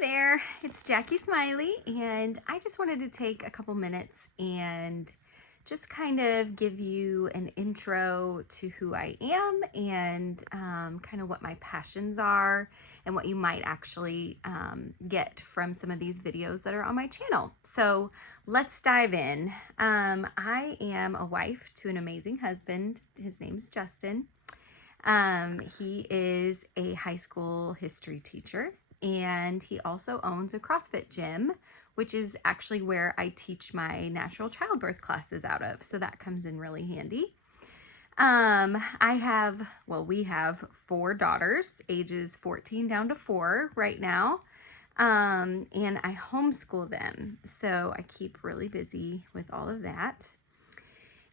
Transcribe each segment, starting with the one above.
there, it's Jackie Smiley, and I just wanted to take a couple minutes and just kind of give you an intro to who I am and kind of what my passions are and what you might actually get from some of these videos that are on my channel. So let's dive in. I am a wife to an amazing husband. His name is Justin. He is a high school history teacher, and he also owns a CrossFit gym, which is actually where I teach my natural childbirth classes out of. So that comes in really handy. We have 4 daughters, ages 14 down to 4 right now. And I homeschool them. So I keep really busy with all of that.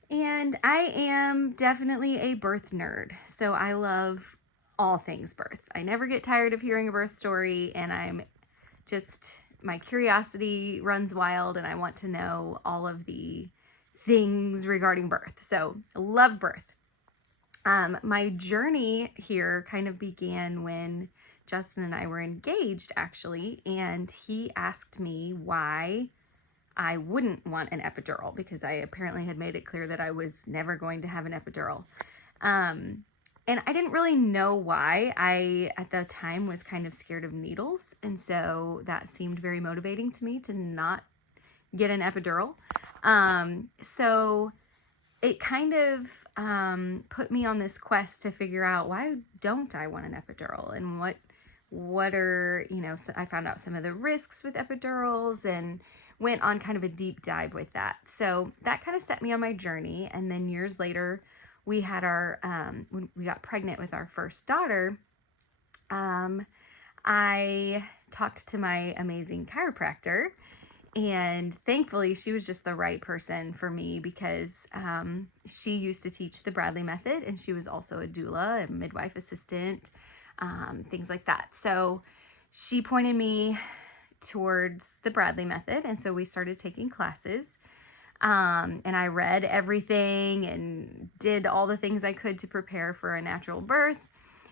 And I am definitely a birth nerd. So I love all things birth. I never get tired of hearing a birth story, and my curiosity runs wild, and I want to know all of the things regarding birth. So I love birth. My journey here kind of began when Justin and I were engaged, actually, and he asked me why I wouldn't want an epidural, because I apparently had made it clear that I was never going to have an epidural. And I didn't really know why. I, at the time, was kind of scared of needles, and so that seemed very motivating to me to not get an epidural. So it kind of put me on this quest to figure out, why don't I want an epidural, and what are, so I found out some of the risks with epidurals and went on kind of a deep dive with that. So that kind of set me on my journey. And then years later, we had when we got pregnant with our first daughter, I talked to my amazing chiropractor, and thankfully she was just the right person for me, because she used to teach the Bradley method, and she was also a doula, a midwife assistant, things like that. So she pointed me towards the Bradley method, and so we started taking classes. And I read everything and did all the things I could to prepare for a natural birth,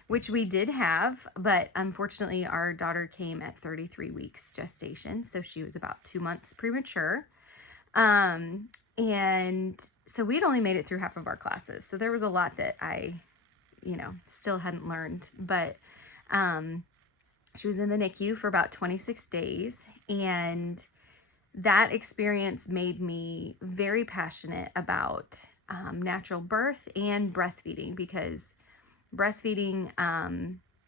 which we did have, but unfortunately our daughter came at 33 weeks gestation, so she was about 2 months premature. And so we'd only made it through half of our classes, so there was a lot that I still hadn't learned. But she was in the NICU for about 26 days, and that experience made me very passionate about natural birth and breastfeeding, because breastfeeding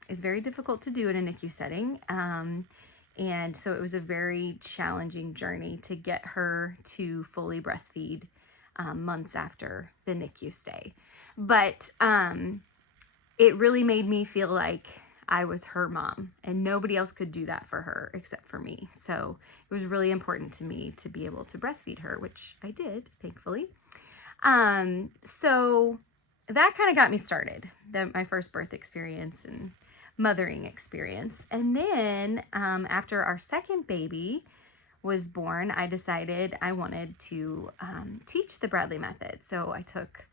is very difficult to do in a NICU setting. And so it was a very challenging journey to get her to fully breastfeed months after the NICU stay. But it really made me feel like I was her mom, and nobody else could do that for her except for me. So it was really important to me to be able to breastfeed her, which I did, thankfully. So that kind of got me started, my first birth experience and mothering experience. And then after our second baby was born, I decided I wanted to teach the Bradley method. So I took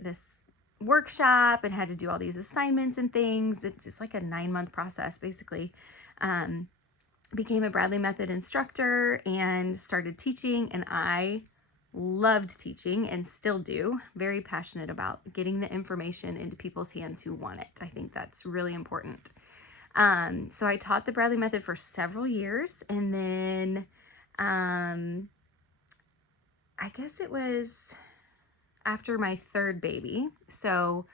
this workshop and had to do all these assignments and things. It's just like a 9-month process, basically. Became a Bradley method instructor and started teaching, and I loved teaching and still do. Very passionate about getting the information into people's hands who want it. I think that's really important. So I taught the Bradley method for several years, and then I guess it was after my third baby. So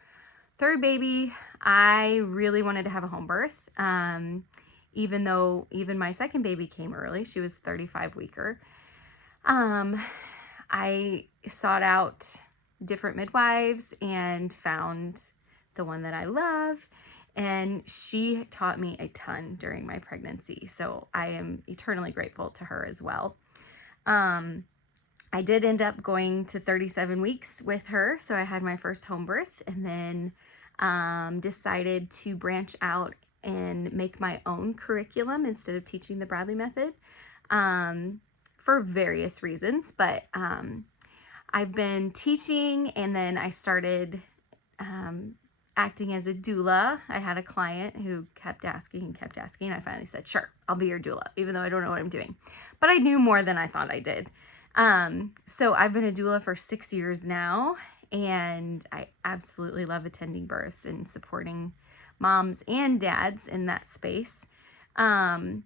third baby, I really wanted to have a home birth. Even though my second baby came early, she was 35 weeker. I sought out different midwives and found the one that I love, and she taught me a ton during my pregnancy. So I am eternally grateful to her as well. I did end up going to 37 weeks with her, so I had my first home birth, and then decided to branch out and make my own curriculum instead of teaching the Bradley method for various reasons. But I've been teaching, and then I started acting as a doula. I had a client who kept asking and kept asking. I finally said, sure, I'll be your doula, even though I don't know what I'm doing. But I knew more than I thought I did. So I've been a doula for 6 years now, and I absolutely love attending births and supporting moms and dads in that space. And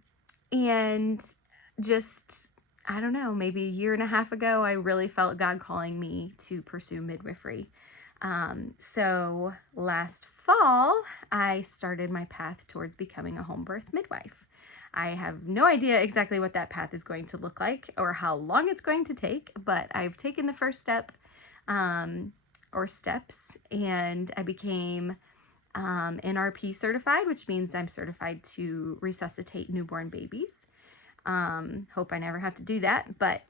just, I don't know, maybe a year and a half ago, I really felt God calling me to pursue midwifery. So last fall, I started my path towards becoming a home birth midwife. I have no idea exactly what that path is going to look like or how long it's going to take, but I've taken the first step, or steps, and I became NRP certified, which means I'm certified to resuscitate newborn babies. Hope I never have to do that, but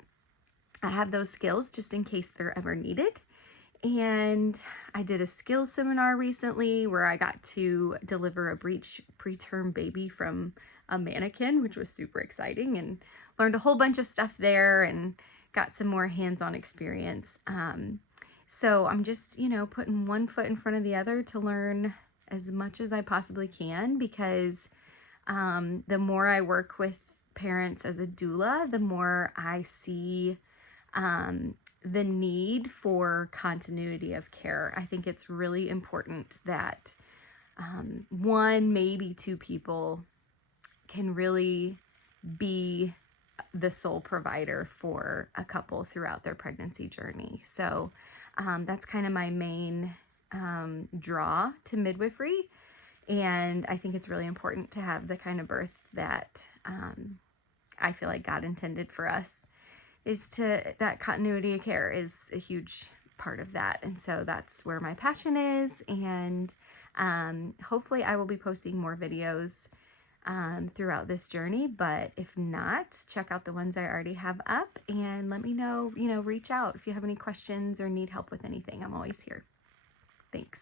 I have those skills just in case they're ever needed. And I did a skills seminar recently where I got to deliver a preterm baby from a mannequin, which was super exciting, and learned a whole bunch of stuff there and got some more hands-on experience. So I'm just, putting one foot in front of the other to learn as much as I possibly can, because the more I work with parents as a doula, the more I see the need for continuity of care. I think it's really important that one, maybe two people can really be the sole provider for a couple throughout their pregnancy journey. So that's kind of my main draw to midwifery. And I think it's really important to have the kind of birth that I feel like God intended for us. That continuity of care is a huge part of that. And so that's where my passion is. And hopefully I will be posting more videos throughout this journey. But if not, check out the ones I already have up and let me know, reach out if you have any questions or need help with anything. I'm always here. Thanks.